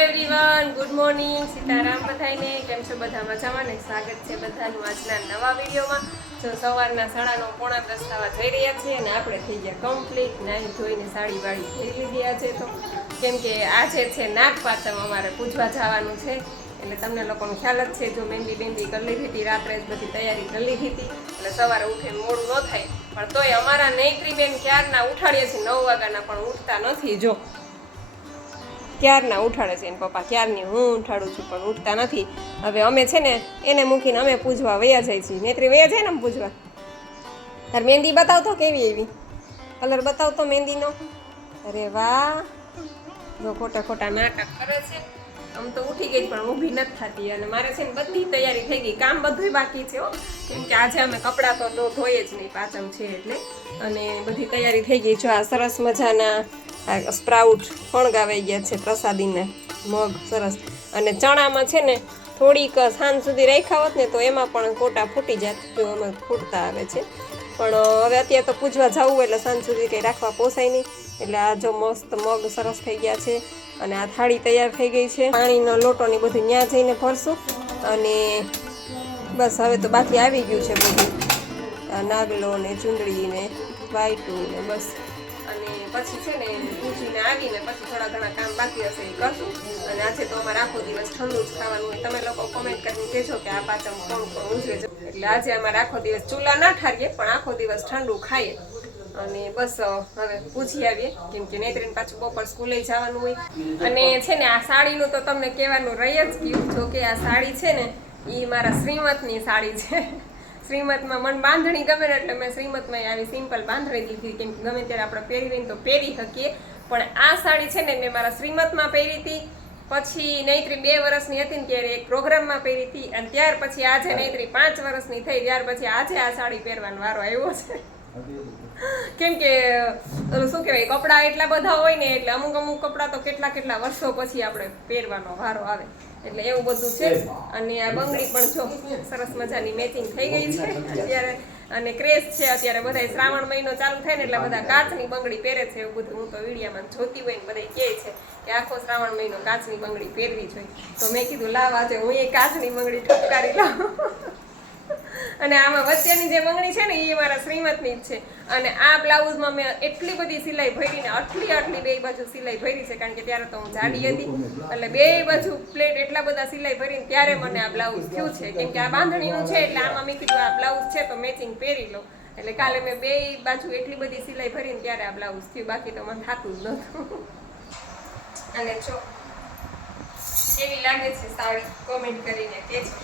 Everyone good morning Sitaram બધાઈને કેમ છો? બધા મજામાં ને સ્વાગત છે બધાનું આજના નવા વિડીયોમાં. જો સવારના સાડાનો પોણા દસ થવા જઈ રહ્યા છીએ અને આપણે થઈ ગયા કમ્પ્લીટ નાહી ધોઈને સાડી વાળી થઈ લીધી આજે તો. કેમ કે આજે છે નાગપાતમ અમારે પૂજવા જવાનું છે. એટલે તમને લોકોનો ખ્યાલ જ છે, જો મહેંદી બેંદી કરી લીધી હતી, રાત્રે જ બધી તૈયારી કરી લીધી હતી. એટલે સવારે ઉઠે મોડું ન થાય. પણ તોય અમારા નૈત્રી બેન ક્યારના ઉઠાડીએ છીએ? નવ વાગ્યાના પણ ઉઠતા નથી જો. ક્યારના ઉઠાડે છે? એને પપ્પા ક્યારની હું ઉઠાડું છું? પણ ઉઠતા નથી. હવે અમે છે ને, એને મૂકીને અમે પૂજવા વયા જાય છીએ. નેત્રી વયા જાય ને પૂજવા? તાર મહેંદી બતાવતો કેવી એવી કલર બતાવતો મહેંદીનો. અરે વાહ! જો ખોટા ખોટા નાટક કરે છે. આમ તો ઉઠી ગઈ પણ ઊભી નથી થતી. અને મારે છે ને બધી તૈયારી થઈ ગઈ. કામ બધું બાકી છે, હો. કેમ કે આજે અમે કપડાં તો ધોઈએ જ નહીં પાચમ છે એટલે. અને બધી તૈયારી થઈ ગઈ. જો આ સરસ મજાના સ્પ્રાઉટ ફણગાવાઈ ગયા છે પ્રસાદીને. મગ, સરસ. અને ચણામાં છે ને, થોડીક સાંજ સુધી રાખ્યા હોત ને, તો એમાં પણ કોટા ફૂટી જાત, જો એમાં ફૂટતા આવે છે. પણ હવે અત્યારે તો પૂજવા જવું એટલે સાંજ સુધી કંઈ રાખવા પોસાય નહીં. એટલે આ જો મસ્ત મગ સરસ થઈ ગયા છે અને આ થાળી તૈયાર થઈ ગઈ છે. પાણીનો લોટો ને બધું ત્યાં જઈને ભરશું. અને બસ હવે તો બાકી આવી ગયું છે બધું. નાગલો ને ચૂંદડી ને વાયટું ને બસ. અને પછી છે ને પૂજીને આવીને પછી થોડા ઘણા કામ બાકી હશે એ કરશું. અને આજે તો અમારે આખો દિવસ ઠંડુ જ ખાવાનું હોય. તમે લોકો કોમેન્ટ કરીને કહેજો કે આ પાચમ કોણ કોણ છે. એટલે આજે અમારે આખો દિવસ ચૂલા ના ઠારીએ, પણ આખો દિવસ ઠંડુ ખાઈએ. અને બસ હવે પૂછી આવીએ. કેમ કે નેત્રીને પાછું બપોર સ્કૂલે જવાનું હોય. અને છે ને આ સાડીનું તો તમને કહેવાનું રહી જ ગયું. જો કે આ સાડી છે ને એ મારા શ્રીમતની સાડી છે. શ્રીમતમાં મન બાંધણી ગમે એટલે મેં શ્રીમતમાં આવી સિમ્પલ બાંધણી દીધી. કેમ કે ગમે ત્યારે આપણે પહેરી લઈને તો પહેરી શકીએ. પણ આ સાડી છે ને મેં મારા શ્રીમતમાં પહેરી હતી. પછી નૈત્રી બે વર્ષની હતી ને ત્યારે એક પ્રોગ્રામમાં પહેરી હતી. અને ત્યાર પછી આજે નૈત્રી પાંચ વર્ષની થઈ. ત્યાર પછી આજે આ સાડી પહેરવાનો વારો આવ્યો છે. કેમ કે શું કહેવાય, કપડાં એટલા બધા હોય ને, એટલે અમુક અમુક કપડાં તો કેટલા કેટલા વર્ષો પછી આપણે પહેરવાનો વારો આવે. એટલે એવું બધું છે. અને આ બંગડી પણ જો સરસ મજાની મેચિંગ થઈ ગઈ છે. અત્યારે અને ક્રેઝ છે અત્યારે બધા શ્રાવણ મહિનો ચાલુ થાય ને, એટલે બધા કાચની બંગડી પહેરે છે એવું બધું. હું તો વિડીયામાં જોતી હોય ને બધા કહે છે કે આખો શ્રાવણ મહિનો કાચની બંગડી પહેરવી જોઈએ. તો મેં કીધું, લાવ આજે હું એ કાચની બંગડી ઠપકારી લાવું અને આમાં વચ્ચેની જે મંગણી છે ને એ મારા શ્રીમતની જ છે. અને આ બ્લાઉઝમાં મેં એટલી બધી સિલાઈ ભરીને આટલી આટલી બે બાજુ સિલાઈ ભરી છે કારણ કે ત્યારે તો હું જાડી હતી. એટલે બે બાજુ પ્લેટ એટલા બધા સિલાઈ ભરીને ત્યારે મને આ બ્લાઉઝ થયું છે. કેમ કે આ બાંધણીનું છે એટલે આમાં મેં કીધું આ બ્લાઉઝ છે તો મેચિંગ પહેરી લો. એટલે કાલે મેં બે બાજુ એટલી બધી સિલાઈ ભરીને ત્યારે આ બ્લાઉઝ થયું. બાકી તો મને થતું જ નહોતું. અને જો કેવી લાગે છે સાડી? કોમેન્ટ કરીને કહેજો.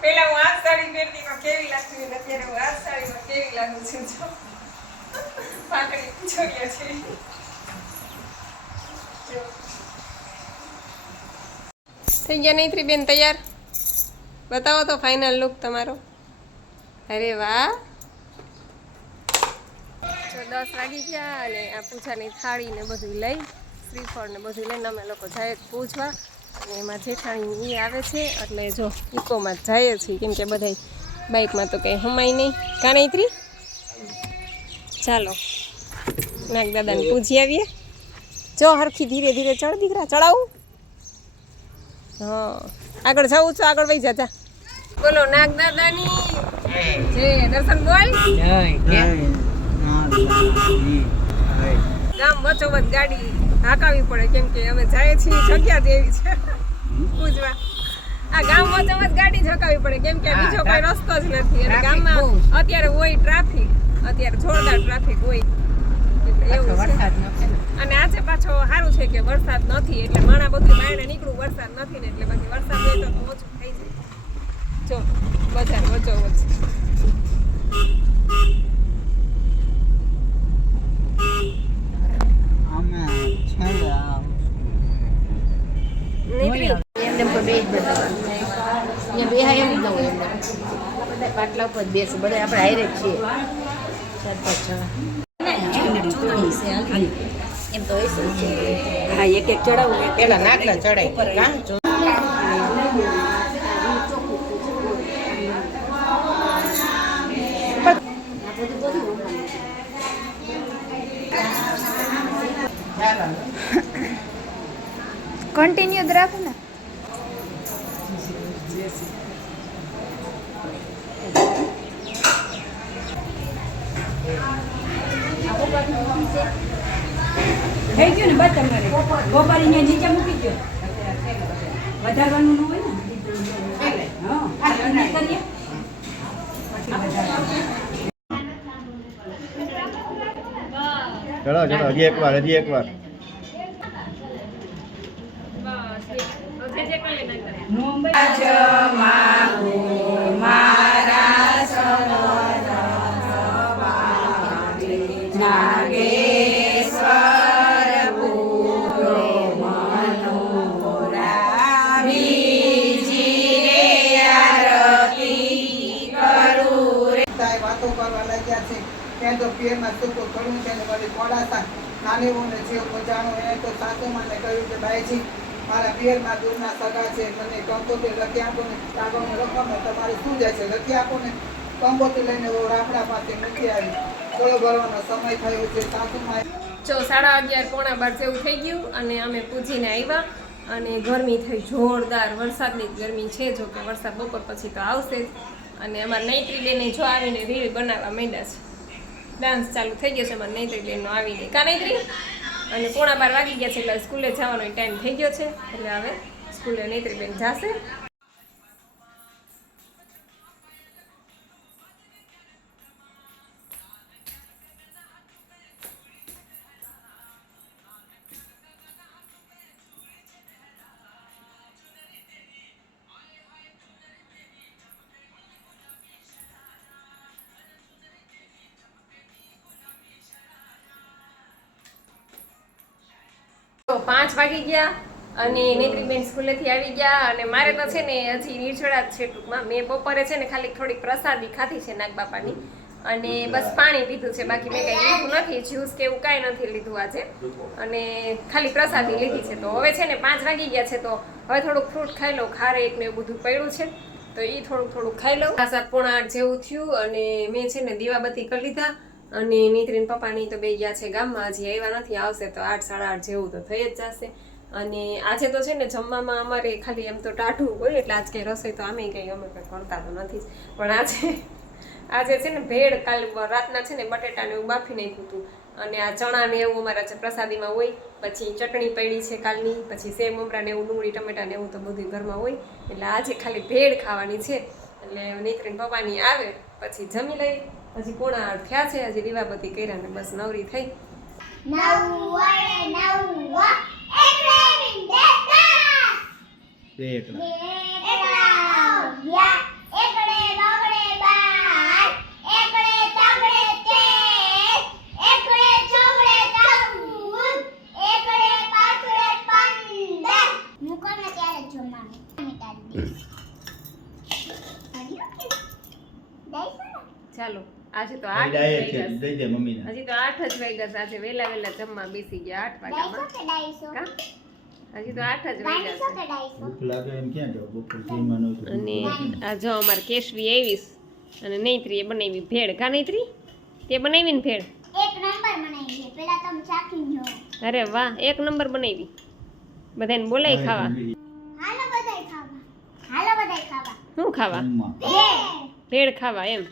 પેલા હું આ સાડી પહેરતી તો કેવી લાગતી અને અત્યારે હું આ સાડીમાં કેવી લાગુ છું જો. પાકડી છોડ્યા છે. થઈ ગયા નૈત્રી બેન તૈયાર? બતાવો તો ફાઇનલ લુક તમારો. અરે વાહ. દસ વાગી ગયા અને આ પૂજાની થાળી ને બધું લઈ શ્રીફળ ને બધું લઈને અમે લોકો જાય અને એમાં જેઠાણી એ આવે છે એટલે જો ઇકોમાં જ જઈએ છીએ. કેમ કે બધા બાઇકમાં તો કંઈ હમાય નહીં. કાનૈત્રી ચાલો. નાગ દાદાને પૂજી આવીએ. જો હરખી ધીરે ધીરે ચડ દીકરા ચડાવું. હા. આગળ જવું છું આગળ વહી જતા બોલો નાગદાદાની જય દર્શન બોલ. ગામ વચોવચ ગાડી. હાંકાવી પડે કેમ કે અમે જાય છીએ જગ્યા જેવી છે. પૂજવા આ ગામ વચ્ચોવચ ગાડી ઝકાવી પડે કેમ કે બીજો કોઈ રસ્તો જ નથી. અને ગામમાં અત્યારે હોય ટ્રાફિક અત્યારે જોરદાર ટ્રાફિક હોય. એવું છે. અને આજે પાછો સારું છે કે વરસાદ નથી એટલે માણા બધું બાયણે નીકળું વરસાદ નથી ને એટલે બાકી વરસાદ હોય તો ઓછું થઈ જાય. જો બજાર વચ્ચોવચ નીકળી જ બેસું બધા આપણે હારે જ છીએ. ચાર પાંચ છ એમ તો હા એક એક ચડાવું પેલા નાટલા ચડાય. કન્ટિન્યુ જ રાખો ને. બસ તમારે ગોપારીને નીચે મૂકી દો વધારવાનું ન હોય ને? હા કરીએ ચલો ચલો હજી એક વાર હજી એક વાર તાય ત્યાં તો પિયરમાં સુકો ઘણું છે ને વળી ખોડાસા નાની વહુને જે મજાનું એને તો સાસુમાને કહ્યું કે ભાઈજી મારા પિયરમાં દૂરના સગા છે, મને કંકોત્રી લખી આપો ને કાગળનું રકમ તમારે શું જાય છે? લખી આપો ને. કંકોત્રી લઈને હું રાફડા પાસે મૂકી આવી. થોડો ભરવાનો સમય થયો છે સાસુમાએ જો સાડા અગિયાર પોણા બાર જેવું થઈ ગયું અને અમે પૂજીને આવ્યા અને ગરમી થઈ, જોરદાર વરસાદની ગરમી છે, જો કે વરસાદ બપોર પછી તો આવશે જ. અને અમારા નૈત્રી બેને જો આવીને રીલ બનાવવા માંડ્યા છે. ડાન્સ ચાલુ થઈ ગયો છે મને નૈત્રી બેનનો આવીને કા નૈત્રી અને પોણા બાર વાગી ગયા છે, એટલે સ્કૂલે જવાનો ટાઈમ થઈ ગયો છે. એટલે હવે સ્કૂલે નૈત્રી બેન જશે. પાંચ વાગી ગયા અને નેત્રીબેન સ્કૂલેથી આવી ગયા અને મારે તો છે ને હજી નિર્જળા જ છે ટૂંકમાં. મેં બપોરે છે ને ખાલી થોડીક પ્રસાદી ખાધી છે નાગબાપાની. અને બસ. પાણી પીધું છે. બાકી મેં કંઈ લીધું નથી. જ્યુસ કે એવું કાંઈ નથી લીધું આજે. અને ખાલી પ્રસાદી લીધી છે. તો હવે છે ને પાંચ વાગી ગયા છે. તો હવે થોડુંક ફ્રૂટ ખાઈ લઉં એક ને એવું બધું પડ્યું છે. તો એ થોડુંક થોડુંક ખાઈ લઉં. આ સાત પોણા આઠ જેવું થયું અને મેં છે ને દીવાબત્તી કરી લીધા. અને નીતરીન પપ્પાની તો બે ગયા છે ગામમાં, હજી આવ્યા નથી, આવશે તો આઠ, સાડા આઠ જેવું તો થઈ જ જશે. અને આજે તો છે ને જમવામાં અમારે ખાલી એમ તો ટાઢું હોય, એટલે આજ કંઈ રસોઈ તો અમે કંઈ અમે કંઈ કરતા તો નથી. પણ આજે આજે છે ને ભેળ કાલ રાતના છે ને બટેટાને એવું બાફી નાખ્યું હતું. અને આ ચણા ને એવું અમારા જે પ્રસાદીમાં હોય, પછી ચટણી પડી છે કાલની, પછી સેવ, મમરા ને એવું, ડુંગળી, ટમેટા ને એવું તો બધું ઘરમાં હોય. એટલે આજે ખાલી ભેળ ખાવાની છે. એટલે નીકળીને પપ્પાની આવે, પછી જમી લઈ પછી પોણા આઠ થયા છે હજી દીવાબત્તી કર્યા ને બસ નવરી થઈ. ચાલો. આજે તો આઠ જ ડાયટ છે દઈ દે મમ્મીને. હજી તો આઠ જ વાગ્યા છે. આજે વહેલા વહેલા જમવા બેસી ગયા આઠ વાગ્યામાં? હજી તો આઠ જ વાગ્યા છે. એમ ક્યાં જાવ? બપોર જમવાનું અને આ જો અમારે કેશવી આવીશ અને નૈત્રીએ બનાવી ભેળ. કા નૈત્રી? તે બનાવી ને ભેળ? એક નંબર બનાવી છે. પેલા તમે ચાખી જો અરે વાહ એક નંબર બનાવી. બધાને બોલાય ખાવા. હાલો બધાય ખાવા. હાલો બધાય ખાવા. શું ખાવા? ભેળ ખાવા એમ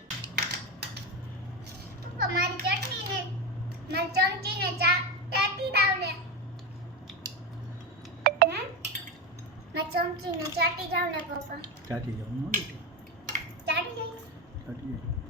તો મારી ચટણી ને મારી ચમચી ને ચા ચાટી દાવ ને હે મારી ચમચી ને ચાટી જાવ ને પપ્પા. ચાટી જાવ ન ચાટી જાય. ચાટી જાવ.